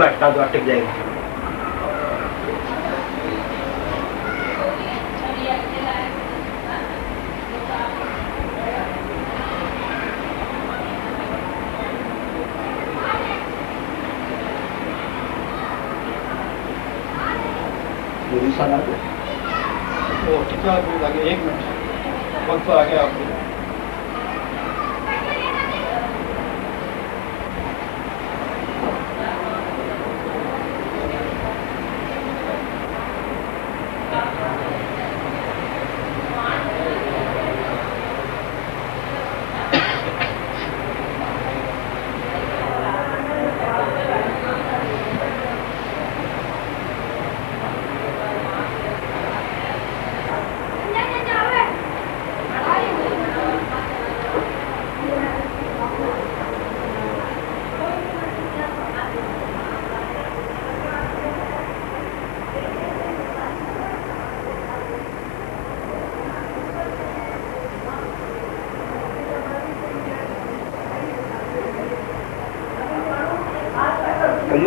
में हटा दो, अटक जाएगी। वो कितना लगे? 1 मिनट वक्त पर आ गया आपको।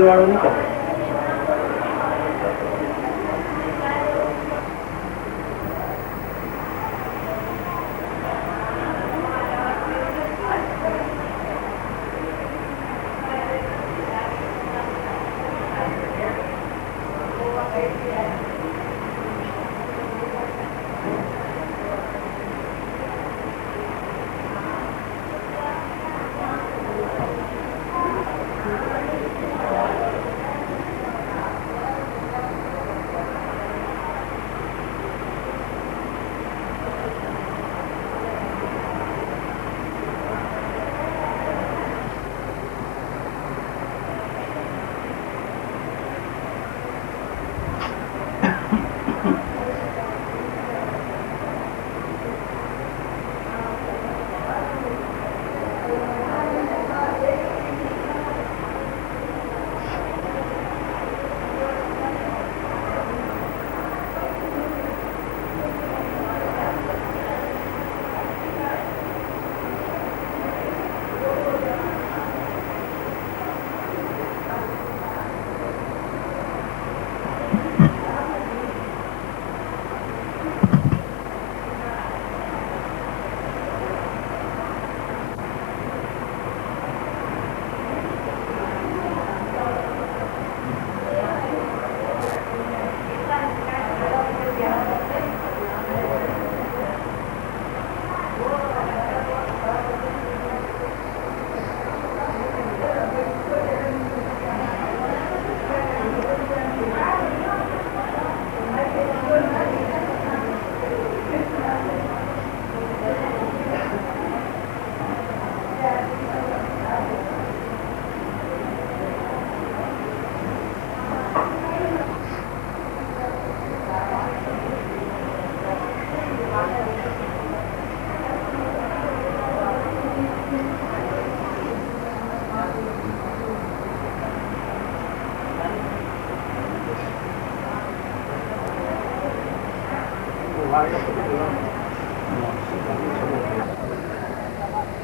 वालों नहीं कर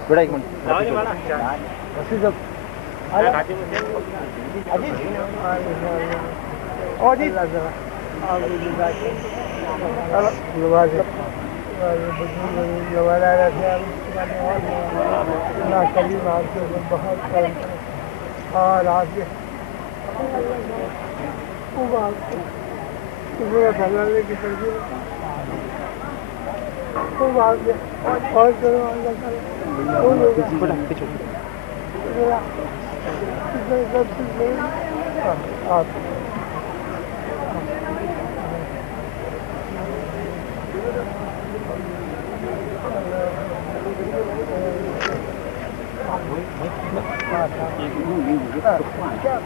बेटा 1 मिनट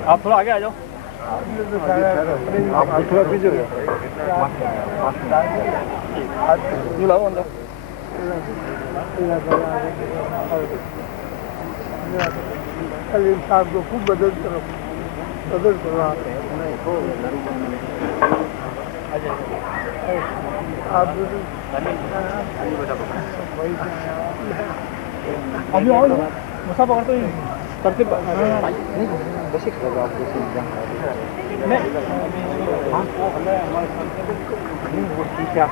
आप थोड़ा आगे आ जाओ। आप थोड़ा पीछे हो जाओ। लाओ अंदर। कल इंसान को खूब बदल करो आप अभी और मसा पकड़ते ही करते नहीं बस एक लगा आपको नहीं वो ठीक है आप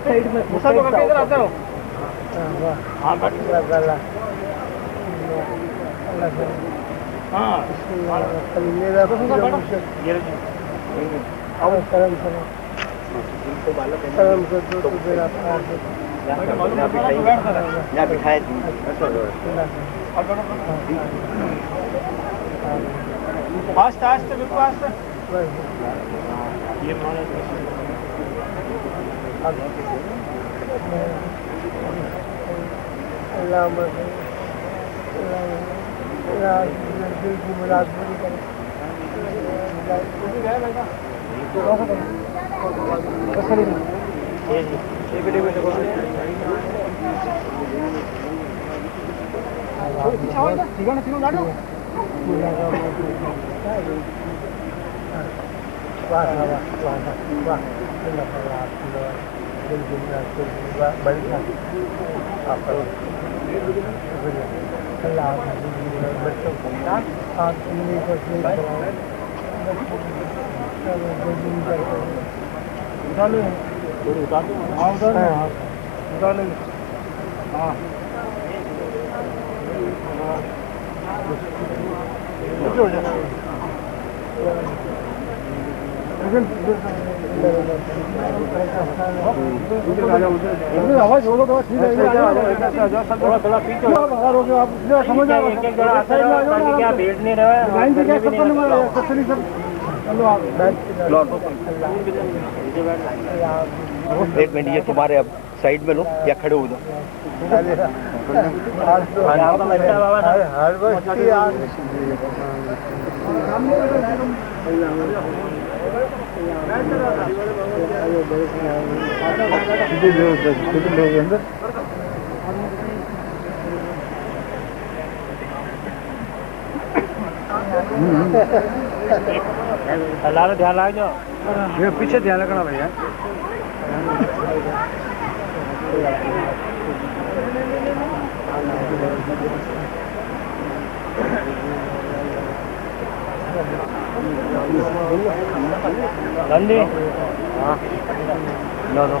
साइड में मुसा पकड़ के इधर आते हो हाँ यहाँ बिठाए फास्ट फास्ट बिल्कुल फास्ट ये आवाज होगा तो ठीक है थोड़ा थोड़ा पीछे आप समझ आ क्या भेज नहीं रहा है लाइन से क्या करता नहीं सब चलो आप एक मिनट ये तुम्हारे अब साइड में लो या खड़े हो जाओ अल्लाह ध्यान लग जाओ ये पीछे ध्यान रखना भैया गांधी हाँ नो नो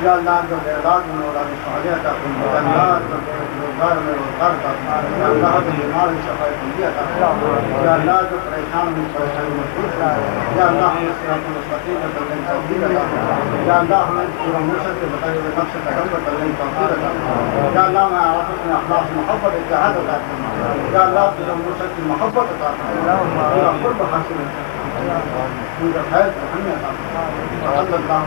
या अल्लाह जो औलाद में औलाद सालिह अता फरमा या अल्लाह जो रोजगार में रोजगार अता फरमा या अल्लाह जो बीमार में शफाअत दी अता फरमा या अल्लाह जो परेशान में परेशानी महसूस है या अल्लाह हमें सिरातुल मुस्तकीम पर चलने की तौफीक अता फरमा या अल्लाह हमें पूरा मुर्शिद के बताए हुए नक्श कदम पर चलने की तौफीक अता फरमा या अल्लाह हमें आपस में अखलास मोहब्बत इत्तेहाद अता फरमा या अल्लाह पूरा मुर्शिद की मोहब्बत अता फरमा पूरा कुर्ब हासिल पूरा खैर हमें अता फरमा अल्लाह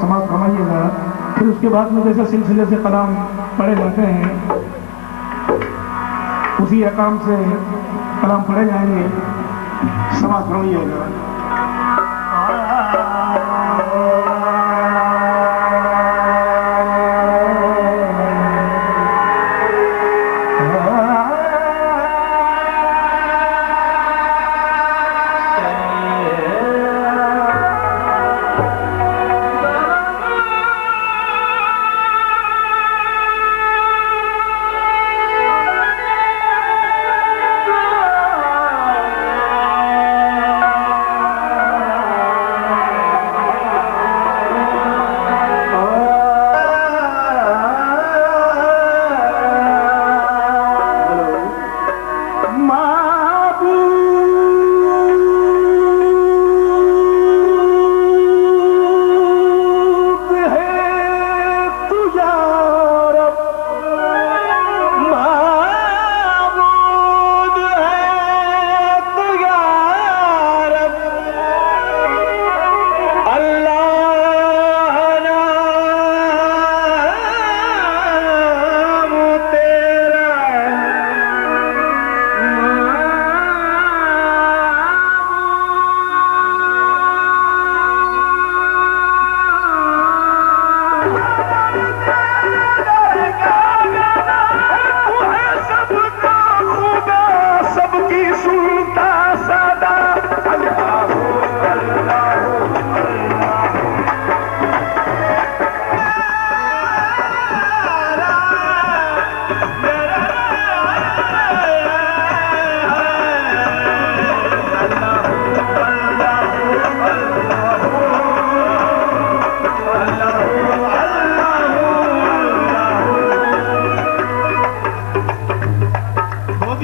समाप्त फरमाइएगा। फिर उसके बाद में जैसे सिलसिले से कलाम पढ़े जाते हैं उसी अकाम से कलाम पढ़े जाएंगे, समाप्त फरमाइएगा।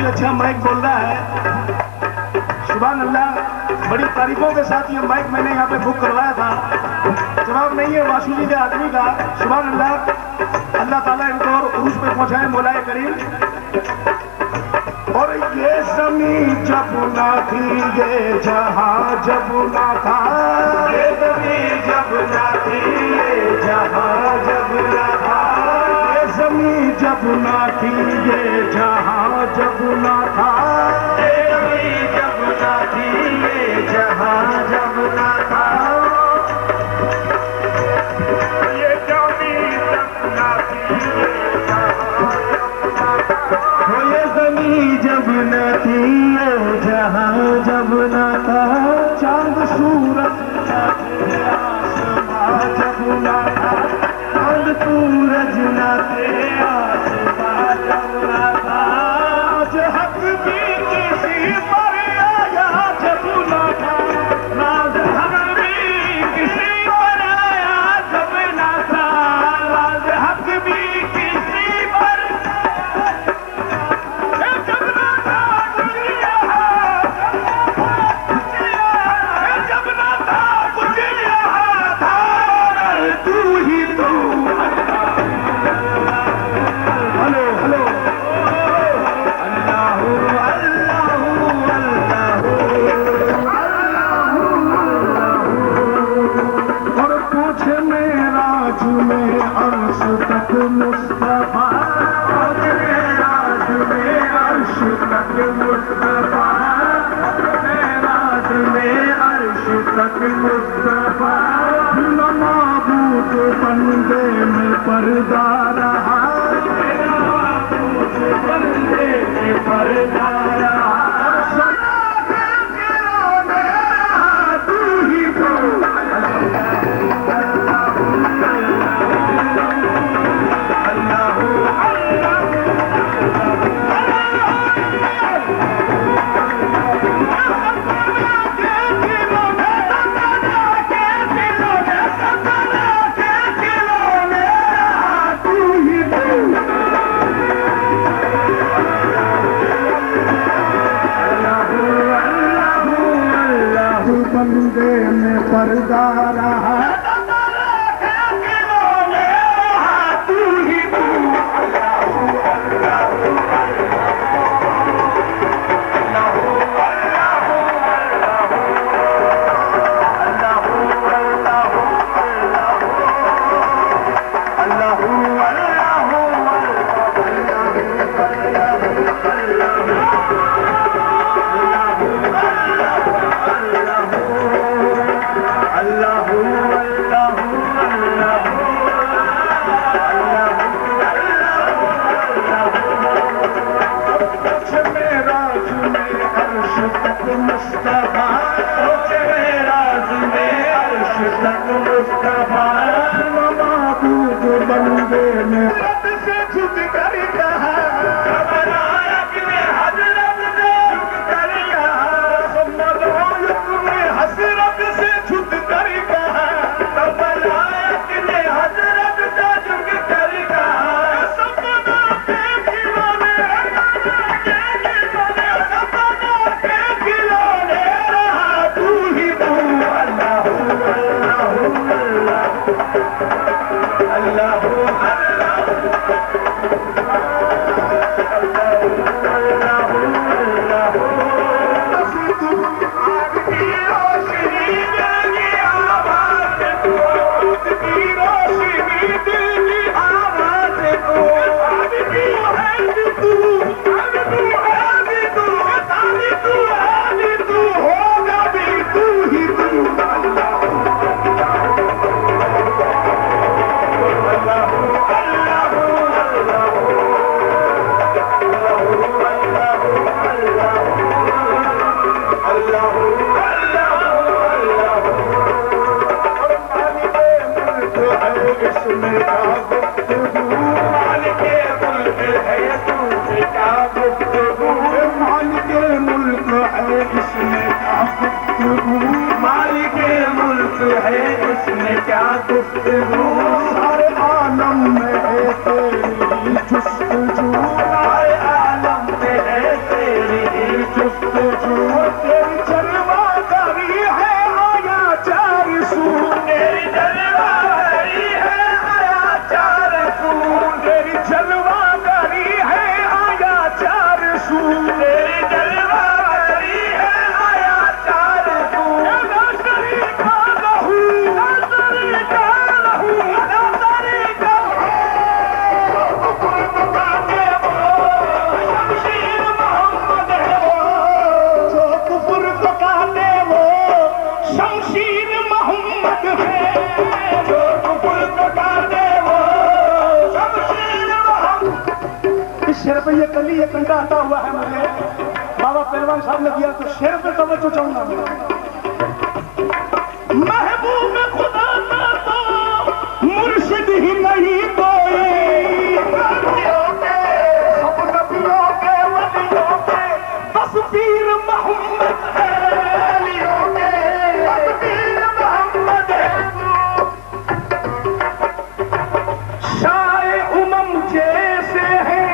अच्छा माइक बोल रहा है, सुभान अल्लाह। बड़ी तारीफों के साथ ये माइक मैंने यहाँ पे बुक करवाया था, जवाब नहीं है वासु जी के आदमी का। सुभान अल्लाह, अल्लाह ताला इनको और उरूज पे पहुंचाए मौलाए करीम। और ये ज़मीन जब ना थी, ये जहां जब ना था, ये ज़मीन जब ना थी, ये जहां जब ना था, ये ज़मीन जब ना थी, ये जहां जब ना था, ये ज़मीन जब ना थी, ये जहां जब ना था, ये ज़मीन जब ना थी, ये जहां जब ना था, ये ज़मीन जब न थी, जहां जब न था, चांद सूरज आसमां जब न था, चांद सूरज न थे आसमां जब न था, आज हक भी किसी पर आया जब न था, आज हक भी किसी पर आया जब न था, आज हक भी किसी पर मुस्तफा राज में अर्श तक मुस्तफा, राज में अर्श तक मुस्तफा, माबूद बंदे में पर्दा रहा, माबूद बंदे में पर्दा रहा, तू ही तो बंदे में पर्दा रहा, तू ही तू मुस्तफा चले राज में अर्श तक मुस्तफा महबूब बंदे ने रब से झुक कर कहा मलायक ने हजरत से झुक कर कहा मलायक ने हजरत से झुक कर कहा मलायक ने हजरत से झुक कर कहा सपना के खिलौने रहा तू ही तू अल्लाह अल्लाह सारे आलम में है तेरी जुस्तजू सारे आलम में है तेरी जुस्तजू तेरी जलवागरी है आया चार सू तेरी जलवागरी है आया चार सू तेरी जलवागरी है आया चार सू तेरी जलवागरी है आया चार सू शेर पे ये कली ये कंटा आता हुआ है मुझे बाबा पहलवान साहब ने दिया तो शेर पे तवज्जो चाहूंगा मैं महबूब खुदा का तो मुर्शिद ही नहीं कोई सब नबियों के वलियों के तस्वीर मोहम्मद है वलियों के तस्वीर मोहम्मद है शाए उमम जैसे है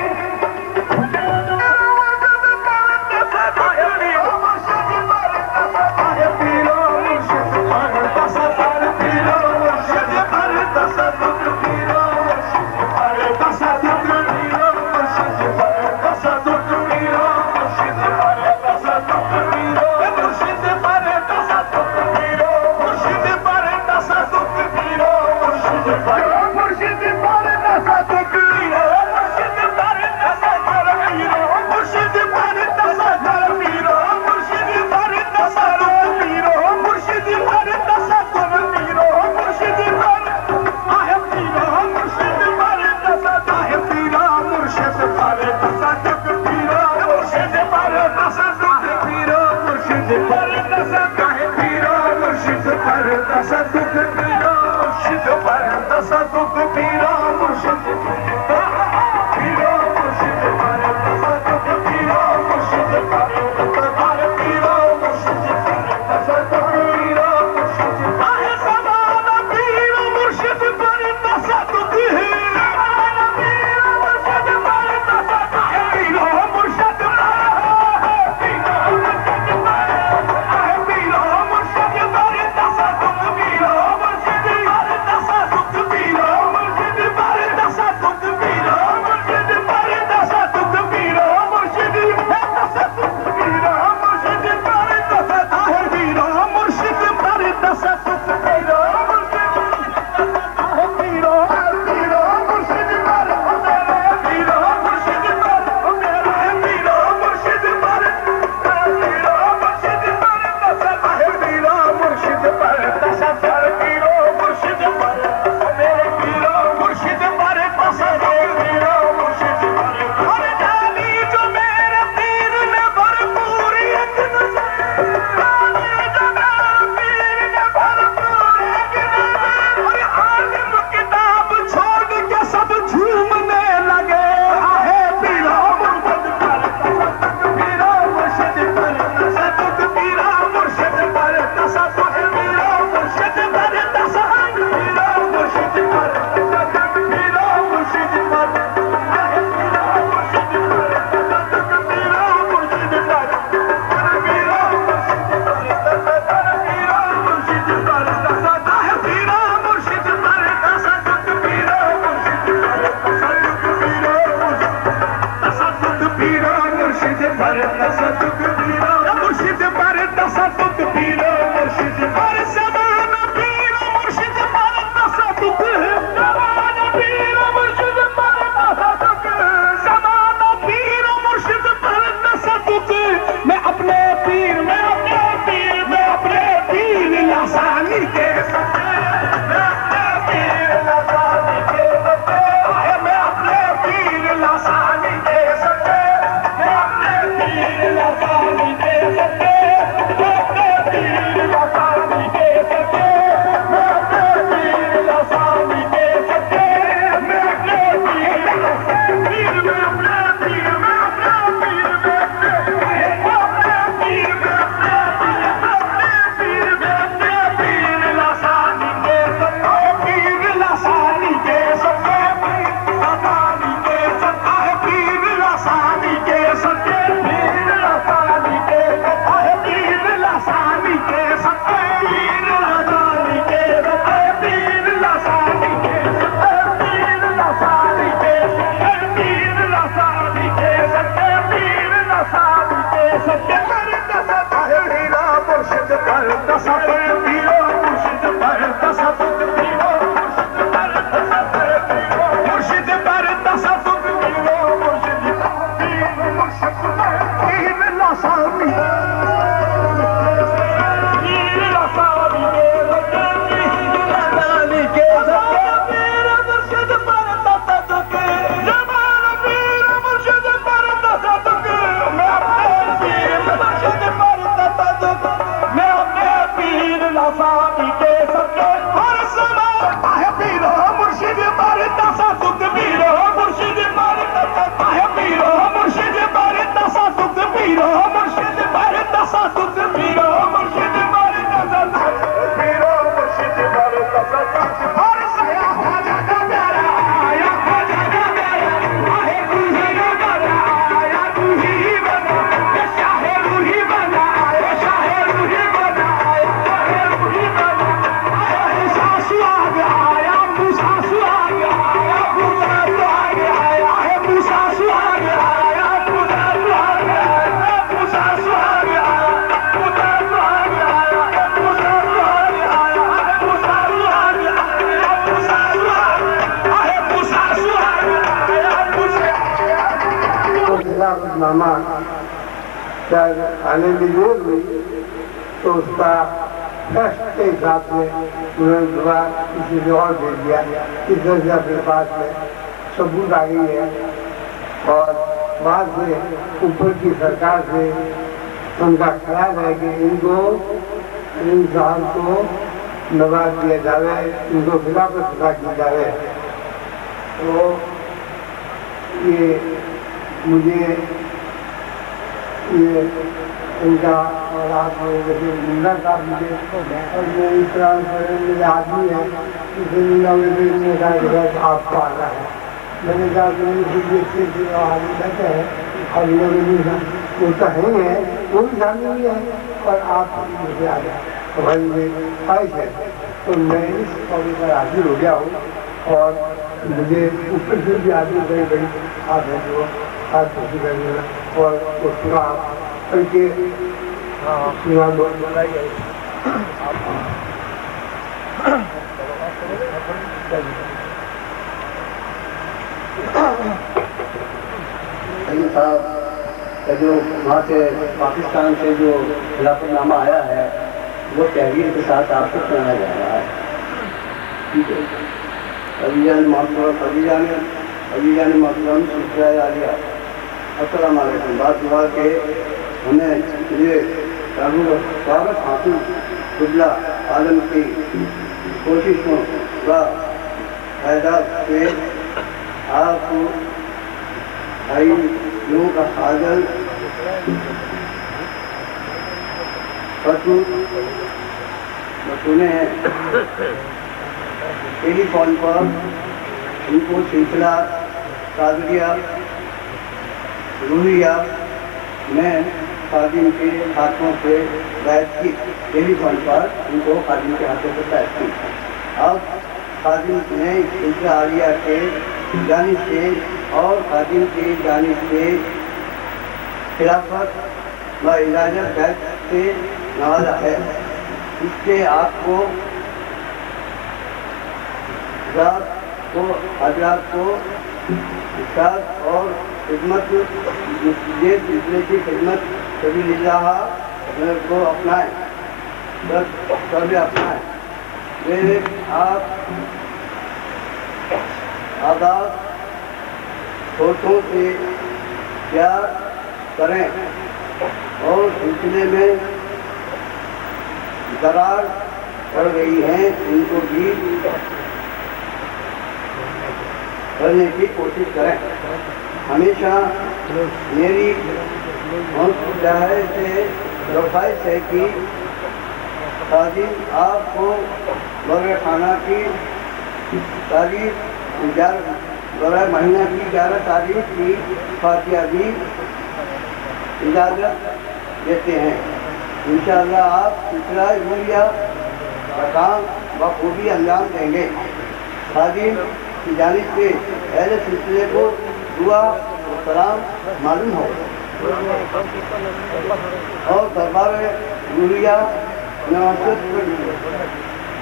तसदुक पीरो मुर्शिद पर ज़माना पीरो मुर्शिद पर तसदुक ज़माना पीरो मुर्शिद पर तसदुक ज़माना पीरो मुर्शिद पर तसदुक मैं अपने पीर लासानी के सके मैं अपने पीर लासानी के सके मैं अपने पीर लासानी के सके मैं अपने पीर लासानी के सके मैं अपने पीर लासानी के सके मैं अपने पीर लासानी के सके मैं अपने पीर मैं अपने पीर मैं अपने पीर मैं अपने पीर मैं अपने पीर मैं अपने पीर लासानी के सके पीर लासानी के सके लासानी के सके पीर लासानी के सके पीर लासानी के सके पीर लासानी के सके पीर लासानी के सके पीर लासानी के सके पीर लासानी के सके पीर लासानी के सके पीर लासानी के सके मेरे तसद हीरा मुर्शिद पर तसद पीरो मुर्शिद पर तसद पीरो मुर्शिद पर तसद पीरो मुर्शिद पर तसद पीरो मुर्शिद पीर मुर्शिद पर पीर लासानी पीर लासानी के सके पीर लासानी के सके पीर मुर्शिद पर तसद ज़माना पीर मुर्शिद पर तसद मैं अपने पीर मुर्शिद पर तसद मैं अपने पीर लासानी के सके हर समय है पीरो मुर्शिद पर तसदुक पीरो मुर्शिद पर तसदुक है पीरो मुर्शिद पर तसदुक पीरो मुर्शिद पर तसदुक पीरो मुर्शिद पर तसदुक पीरो मुर्शिद पर तसदुक हर समय ख्वाजा का प्यारा आया ख्वाजा का प्यारा आहे तू ही बना आया तू ही बना ये शाहे रूही बना आया शाहे रूही बना आया शाहे रूही बना आया सासु आ गया आया मुसासु आ गया आया मुसासु आ गया आया है मुसासु आ गया आया मुसासु आ गया आया मुसासु आ गया आया मुसासु आ गया आया मुसासु आ गया आया मुसासु आ गया आया मुसासु आ गया आया मुसासु आ गया आया नामा शायद आने की देर हुई तो उसका फर्स्ट के हिसाब से उन्होंने दोबारा किसी ने और दे दिया इस तरह से अपने पास में सबूत आ गई है और बाद में ऊपर की सरकार से उनका ख्याल है कि इनको इंसान को नवाज दिया जाए इनको खिलाफत सजा की जाए तो ये मुझे ये इनका और आप जैसे निंदा का मुझे और ये इस तरह से मेरे आदमी है इसे निंदा में कहा आपको आना है मैंने कहा कि आदमी कहते हैं और वो तो है ही है वो भी शामिल नहीं है और आप मुझे आ जाए तो भाई मुझे ख्वाहिश है तो मैं इस कॉलेज पर हाजिर हो गया हूँ और मुझे ऊपर से भी आदमी बड़ी बड़ी हाथ है जो हाथ खुशी करने और उसका करके जो वहाँ से पाकिस्तान से जो खिलाफतनामा आया है वो तहरीर के साथ आपको सुनाया जा रहा है। ठीक है, अजीजान मोहतरम शुक्रिया आ गया। अस्सलाम वालेकुम। बात हुआ कि हमें ये स्वागत हासिल कुबला आलम की कोशिशों का फायदा से आपको भाई लोगों का हाजल सुने टेलीफोन पर उनको सिलसिला कादरिया रूहिया में खादिम के हाथों से बैठ की टेलीफोन पर उनको खादिम के हाथों से बैठ की। अब खादिम ने सिलसिला आलिया के जानिब से और खादिम की जानिब से खिलाफत व इजाजत बैठ से नवाजा है, इससे आपको हजरात को विकास और खिदमत ये सिलसिले की खिदमत सभी लिल्लाह को अपनाएं, बस सभी अपनाएं। वे आप आदाब छोटों से प्यार करें और सिलसिले में दरार पड़ गई हैं उनको भी करने की कोशिश करें। हमेशा मेरी से ख्वाहिश है कि ताज़ीम आपको बग़ैर खाना की तारीफ बग़ैर महीना की 11 तारीख की फातिहा भी इजाज़त देते हैं। इंशाअल्लाह आप सिलसिला यूलिया का काम बखूबी अंजाम देंगे। ताज़ीम की जानिब से अहले सिलसिले को दुआ और सलाम मालूम हो और दरबार यूलिया नवाज़त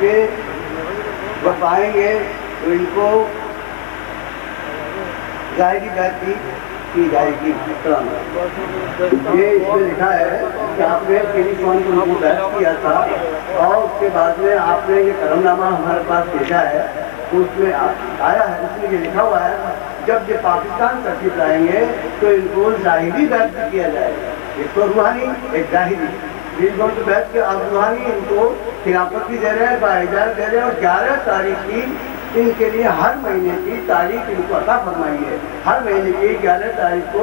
के जब आएंगे तो इनको जाएगी बैठी की जाएगी। ये इसमें लिखा है कि आपने टेलीफोन को उनको बैठ किया था और उसके बाद में आपने ये करमनामा हमारे पास भेजा है, उसमें आया है, उसमें ये लिखा हुआ है जब ये पाकिस्तान तशरीफ लाएंगे तो इनको जाहिरी बैठ किया जाएगा। एक तो रूहानी एक जाहिरी, इनको तो बैठ के आप रूहानी इनको खिलाफत भी दे रहे हैं, बाइजाज़त दे रहे हैं और 11 तारीख की इनके लिए हर महीने की तारीख इनको अता फरमाई है। हर महीने की 11 तारीख को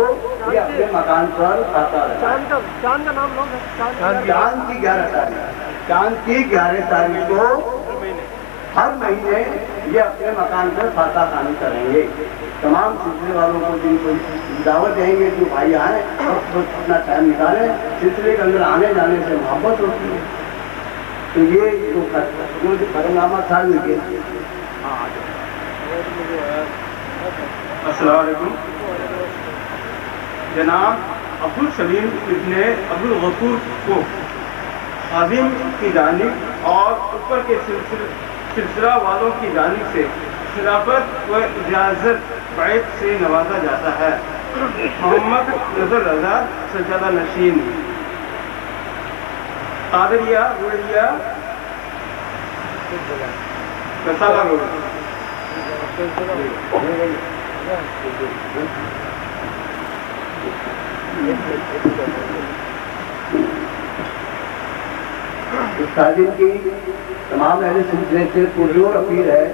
ये अपने मकान पर आता है। चांद का नाम चांद की 11 तारीख, चांद की 11 तारीख को हर महीने ये अपने मकान पर फाता खानी करेंगे। तमाम सिलसिले वालों को जिनको दावत देंगे जो भाई आए और अपना टाइम निकालें। सिलसिले के अंदर आने जाने से मोहब्बत होती है। तो ये जो करमनामा था ये अस्सलाम वालेकुम। जनाब अब्दुल सलीम इब्ने अब्दुल गफूर को खादिम की जानिब और ऊपर के सिलसिला वालों की जानिब से खिलाफत व इजाज़त बैत से नवाजा जाता है। मोहम्मद नजर रजा सज्जादा नशीन कादरिया रोहिया रसाला रोड। ताज़ीम की तमाम अहले सिलसिले से पुरजोर अपील है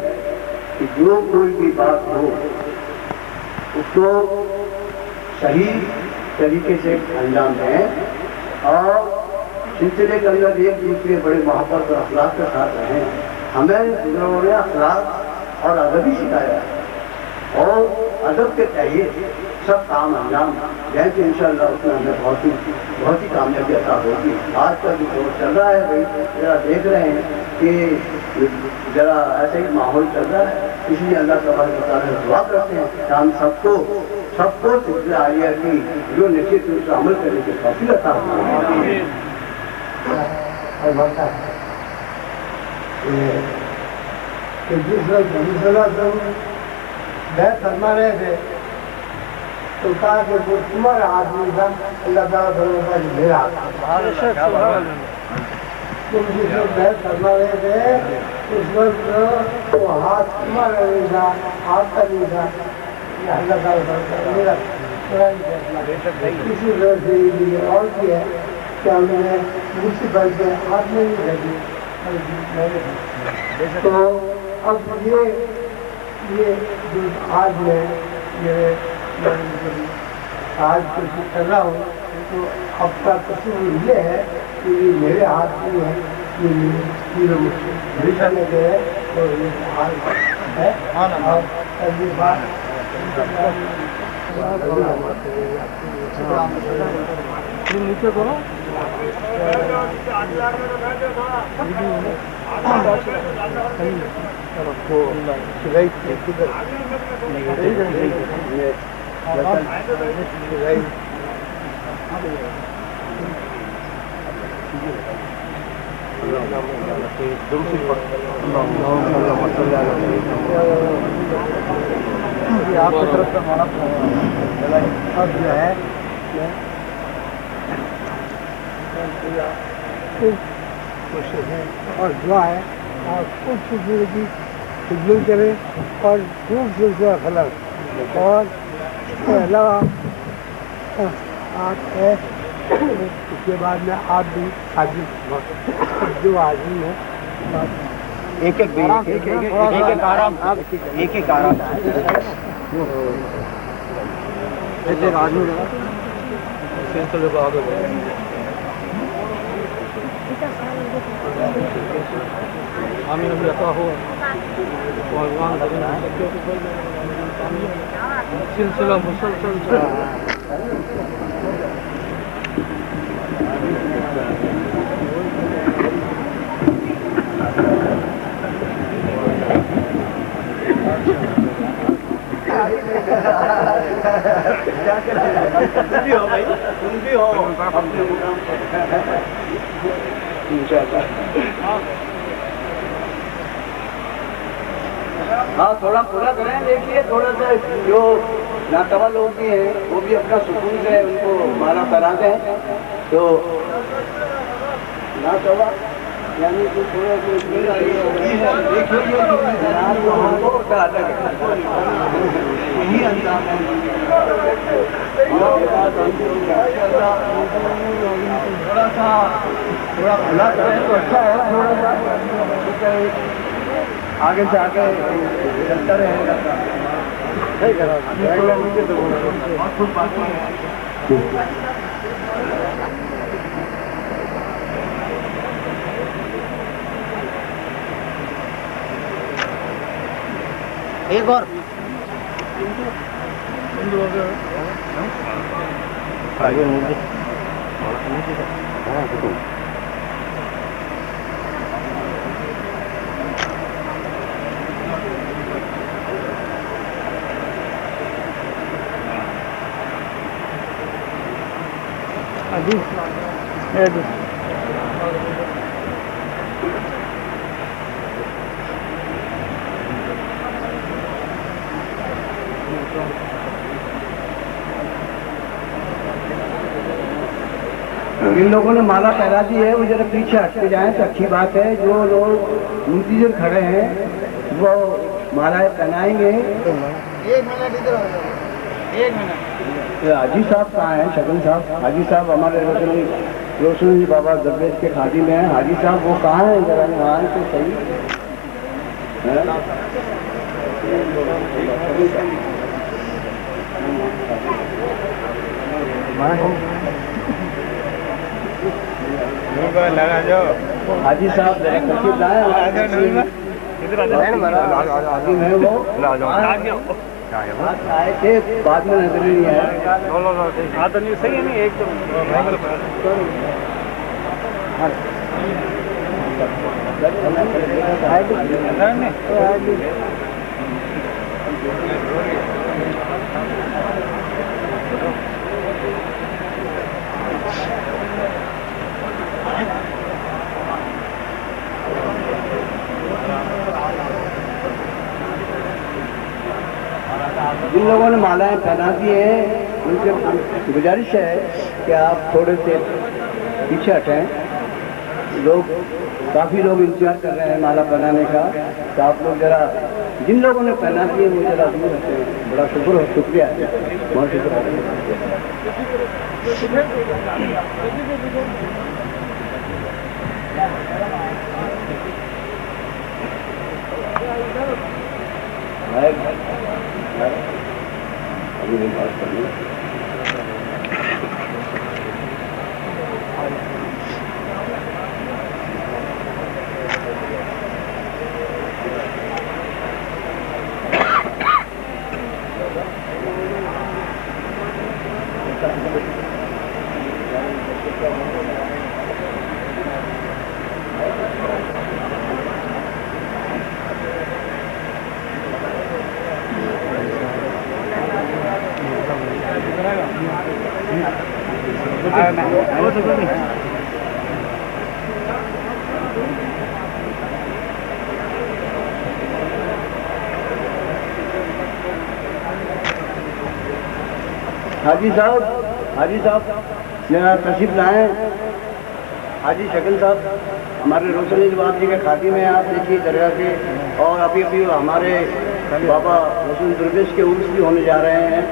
कि जो कोई भी बात हो उसको सही तरीके से अंजाम दें और सिलसिले के अंदर एक दूसरे बड़े मोहब्बत और अखलाक के साथ रहें। हमें बुजुर्गों ने अखलाक और अदब ही सिखाया है और अदब के चाहिए सब काम अंजाम जैसे इंशाअल्लाह उसमें हमें बहुत ही कामयाबी अता होगी। आज का जो दौर चल रहा है भाई जरा देख रहे हैं कि जरा ऐसे ही माहौल चल रहा है, इसलिए अल्लाह तबारक व तआला से दुआ करते हैं कि हम सबको सिलसिला आलिया की जो निश्चित रूप से अमल करने की तौफीक अता हो। जिस वक्त बैत फरमा रहे थे तो कहा कि वो तुम्हारा आदमी था, अल्लाह ताला फरमाता है मेरा तुम जिस वक्त बैत फरमा रहे थे उस वक्त वो हाथ तुम्हारा नहीं था, आपका नहीं था, अल्लाह ताला फरमाता है मेरा। इसी वजह से ये और भी है कि हमने मुसीबत के हाथ में नहीं रखी। तो अब ये जो आज में आज कुछ कर रहा हूँ तो अब का कसूर ये है कि ये मेरे हाथ में है, ये मेरे मुझे में गए तो ये हाथ है और अगली बात नीचे करो किधर आपकी तरफ से हमारा अब जो है और दुआ है आप खूब जिंदगी खिदमत करें और खूब सिलसिला फलक और इसके अलावा आप है उसके बाद में आप भी आदमी जो आदमी है एक एक आराम एक एक आराम जैसे आदमी सिलसिले को आगे बढ़ाएं। आमीन अभी अता हो भगवान सिलसिला मुसलसल तुम भी हो भाई, तुम भी हो अपने मुकाम पर। हाँ थोड़ा पूरा करें। देखिए थोड़ा सा जो नातवा लोग भी हैं वो भी अपना सुकून से उनको माला करा दें तो नातवा यानी कि थोड़ा यही अंदाज है। थोड़ा खुला करें तो अच्छा है। थोड़ा सा आगे से आगे चलता रहेगा। सही करा थोड़ा नीचे तो खूब बाकी है। एक और जिन लोगों ने माला पहना दी है वो जरा पीछे हटके जाएं तो अच्छी बात है। जो लोग मुंतजर खड़े हैं वो मालाएं पहनाएंगे। एक मिनट इधर हो जाओ, एक मिनट। हाजी साहब कहाँ हैं? शगन साहब, हाजी साहब हमारे रोशन जी बाबा दरवेश के खादिम हैं। हाजी साहब वो कहाँ हैं? जरा वहाँ तो सही लगा जाओ हाजी साहब जरा तशरीफ लाएं। हाजिम है वो आए थे बाद में नजर नहीं आया। तो नहीं सही है नहीं एक तो जिन लोगों ने मालाएं पहना दी हैं उनसे गुजारिश है कि आप थोड़े से पीछे हटें। लोग काफ़ी लोग इंतजार कर रहे हैं माला पहनाने का, तो आप लोग जरा जिन लोगों ने पहना दी है वो जरा दूर हटें। बड़ा शुक्रिया है, बहुत शुक्रिया। अभी नहीं बात करनी। हाजी साहब मेरा तशरीफ लाए। हाजी शकील साहब हमारे रोशनी बाप जी के खाती में आप देखिए दरगाह के, और अभी हमारे बाबा रोशन दुर्गेश के उर्स भी होने जा रहे हैं।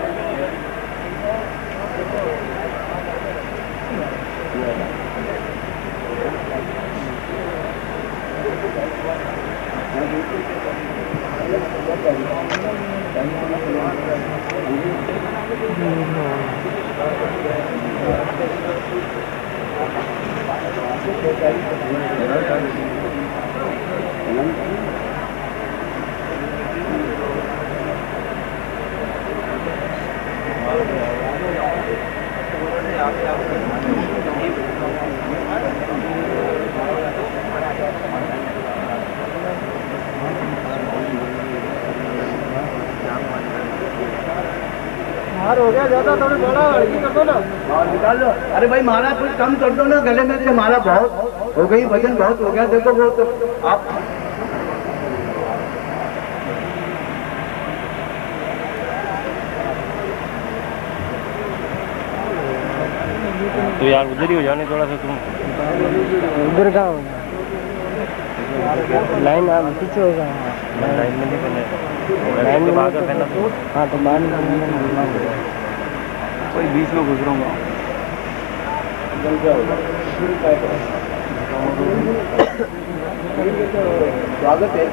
हो गया ज्यादा, थोड़ी बड़ा हल्की कर दो ना। और निकाल लो। अरे भाई माला कुछ कम कर दो ना, गले में से माला बहुत हो गई, वजन बहुत हो गया। देखो वो तो आप तो यार उधर ही हो जाने थोड़ा सा तुम। उधर का लाइन आप पीछे होगा। लाइन में नहीं करना, लाइन में भाग कर पहना तो। हाँ तो मान कोई बीच में गुजरूंगा। स्वागत है।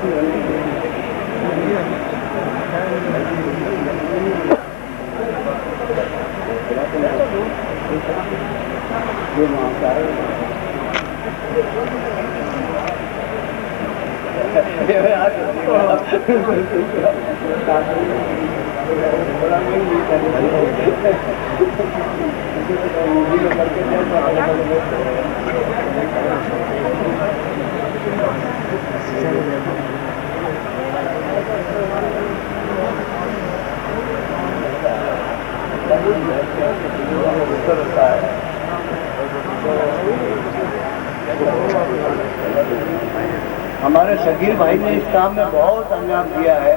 हमारे शकील भाई ने इस काम में बहुत अंजाम दिया है।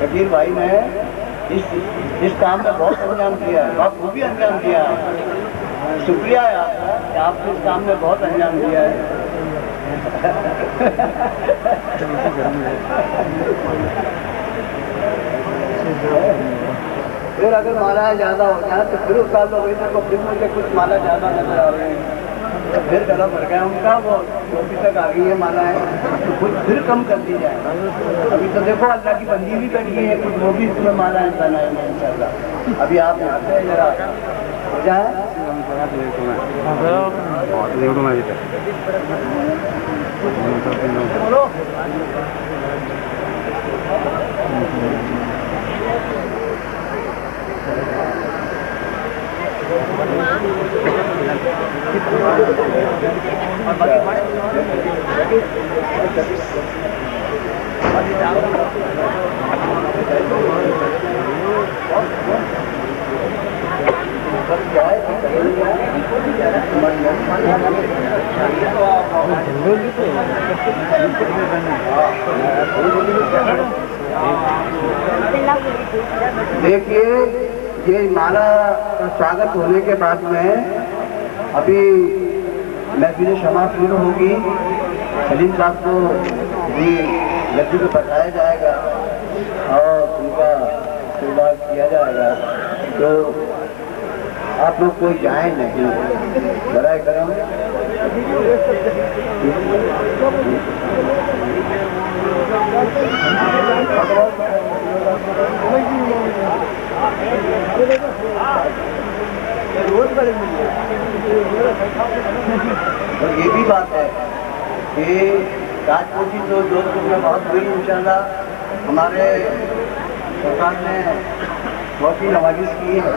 शकील भाई ने इस काम में बहुत अंजाम दिया है, बहुत खूबी अंजाम दिया है। शुक्रिया है आपका कि आपने इस काम में बहुत अंजाम दिया है। फिर अगर माला ज्यादा हो जाए तो फिर उस साल लोग को फिर मुझे कुछ माला ज्यादा नजर आ रहे हैं, तो फिर गला भर गया उनका, वो टोपी तक आ गई है मालाएं, तो कुछ फिर कम कर दी जाए। अभी तो देखो अल्लाह की बंदी भी कट गई है, कुछ वो भी इसमें मालाएं बनाएंगे इंशाल्लाह। अभी आप यहाँ से जरा हो जाए। देखिए ये माला का स्वागत होने के बाद में अभी महफिल शमा शुरू होगी। सलीम साहब को भी लड्डू को बताया जाएगा और उनका आशीर्वाद किया जाएगा। तो आप लोग कोई जाए नहीं, बराए करम। और ये भी बात है कि राजकोटी तो जोधपुर में बहुत हुई इंशाल्लाह। हमारे सरकार ने बहुत ही नवाजिश की है।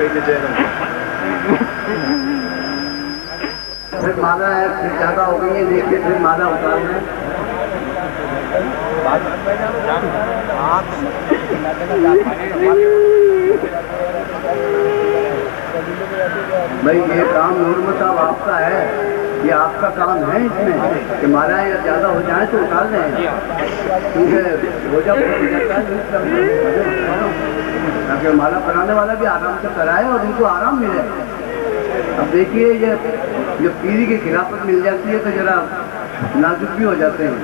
फिर माला है, फिर ज्यादा हो गई है, देखिए फिर माला उतारना है। भाई ये काम नूर साहब आपका है, ये आपका काम है इसमें कि माला या ज्यादा हो जाए तो उतार दें, क्योंकि रोजा हो जाता है ताकि माला बनाने वाला भी आराम से कराए और उनको आराम मिले। अब देखिए ये जब पीरी की खिलाफत मिल जाती है तो जरा नाजुक भी हो जाते हैं।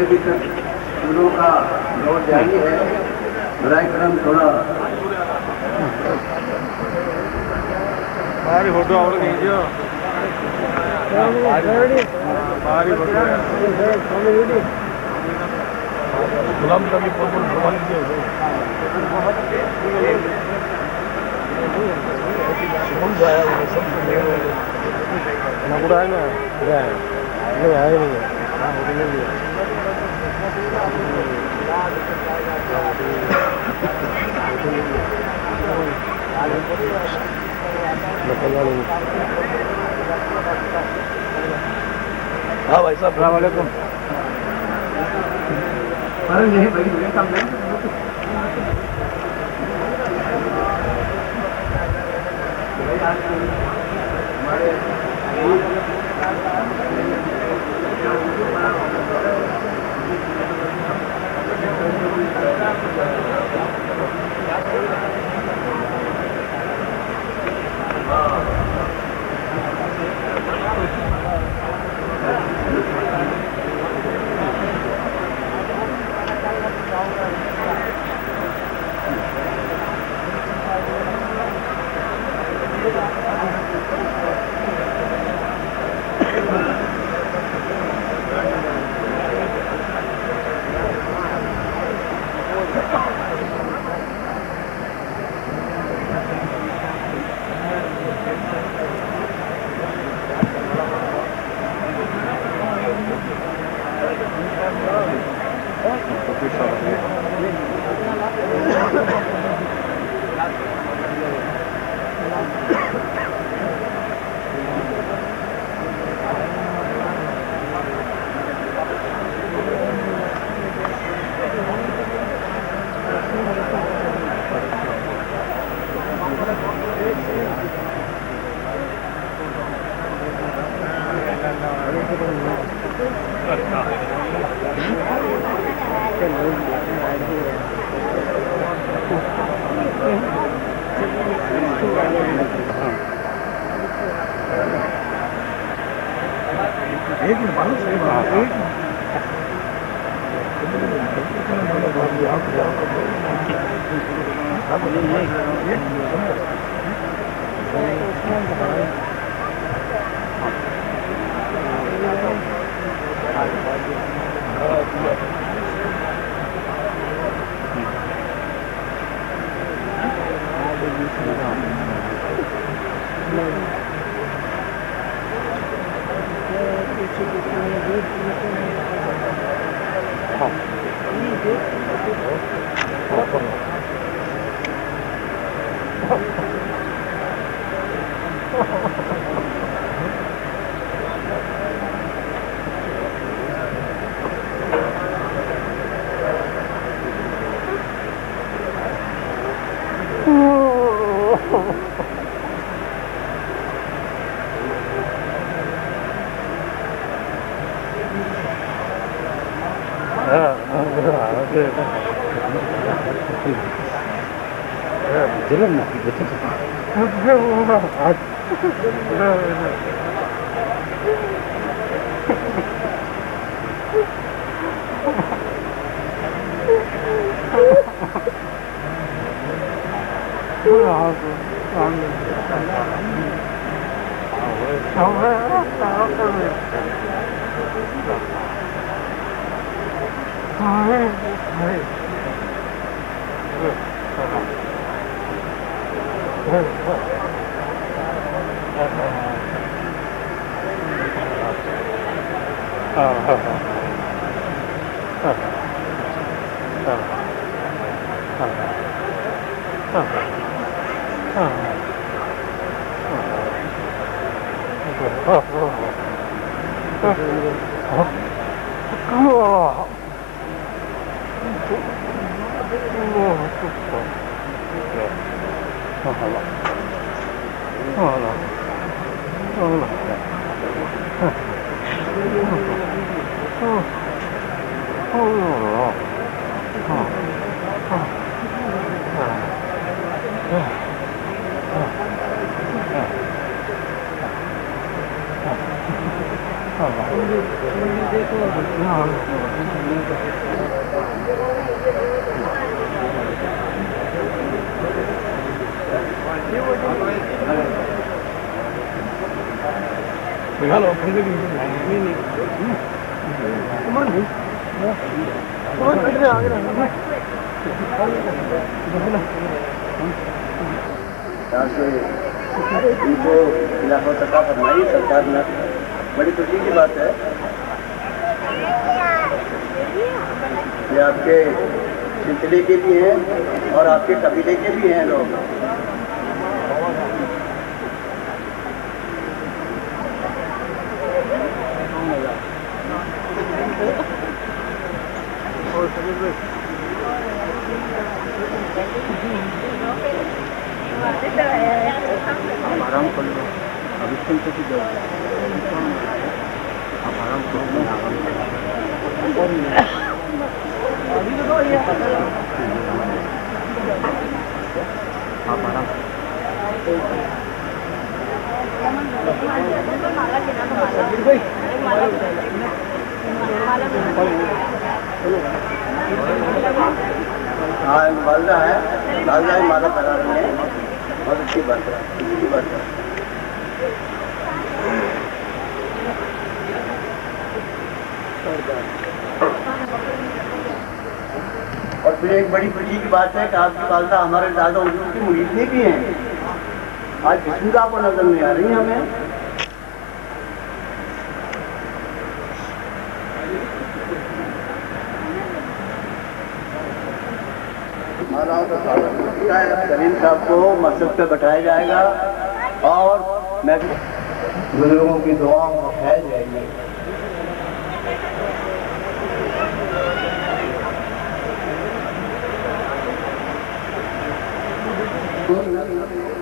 अभी तक गुरु का दौर जारी है, बराए करम थोड़ा बाहरी फोटो और खींचो, बाहरी फोटो गुलाम का भी फोटो भगवान की कौन जाया वो सब ना बुरा है ना बुरा है नहीं आए नहीं हाँ होटल में भी हाँ भाई साहब अस्सलाम वालेकुम। अरे नहीं भाई मुझे कम नहीं एक इनको इलाका सरकार फरमाई सरकार ने बड़ी खुशी की बात है ये आपके सिलसिले के भी हैं और आपके कबीले के भी हैं लोग। आराम कर लो अभी से भी जाओ आप आराम करो आप आराम हाँ मालदा है मालदा ही माला करा रही है बहुत अच्छी बात है अच्छी बात है। और फिर एक बड़ी खुशी की बात है कि आपकी वालदा हमारे दादा हुजूर की मुरीदी भी हैं। आज बिस्मिल्लाह को नजर नहीं आ रही हमें। करीम साहब को मकसद पे बैठाया जाएगा और मैं बुजुर्गों की दुआओं को फैल जाएगी।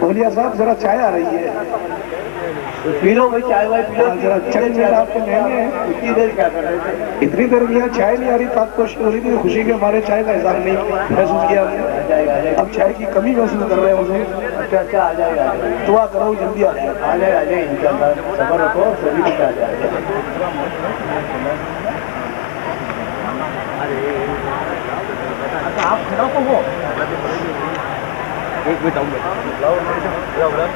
बोलिया साहब जरा चाय आ रही है पी लो भाई चाय वाय पी लो जरा चल आपको लेंगे इतनी देर क्या कर रहे थे? इतनी देर में यहाँ चाय नहीं आ रही बात कोशिश हो रही थी खुशी के हमारे चाय का इज़हार नहीं महसूस किया अब चाय की कमी महसूस कर रहे हैं मुझे। अच्छा अच्छा आ जाएगा दुआ करो जल्दी आ जाए आ जाए इंशाल्लाह सबर रखो सभी कुछ आ जाएगा। आप खड़ा तो हो Cái tổng mình lâu đó.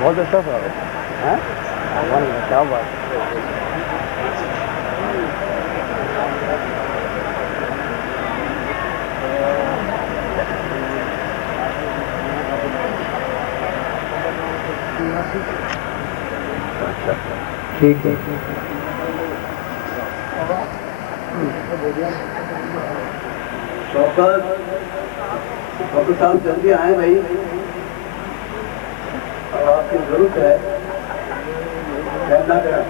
बहुत अच्छा था हैं क्या बात ठीक है शौकत साहब जल्दी आए भाई और आपकी जरूरत है कहना क्या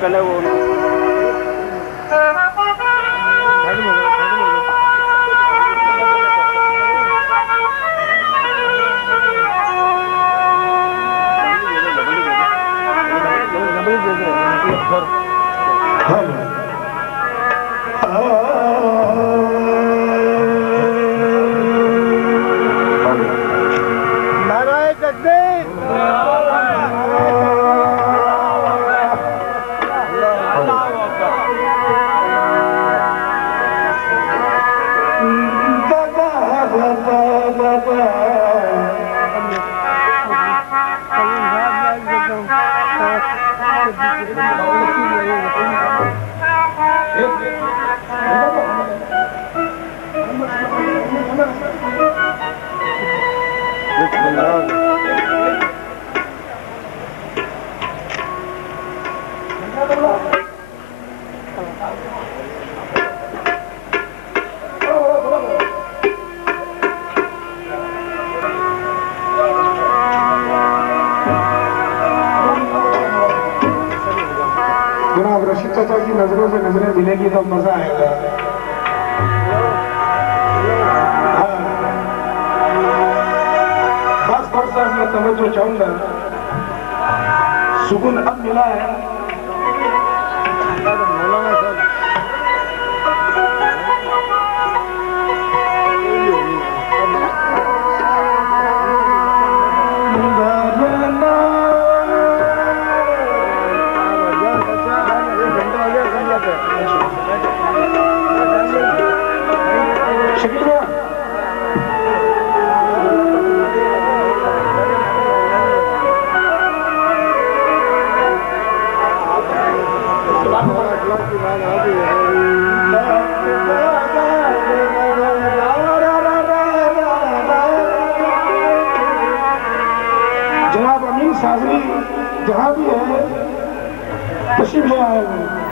पहले वो जनाब रशीद चाचा की नजरों से नजरें मिलेगी तो मजा आएगा। खास तौर से मैं तवज्जो चाहूंगा, सुकून अब मिला है जनाब अमीन साजरी जहाँ भी है तशरीफ ले आए हैं।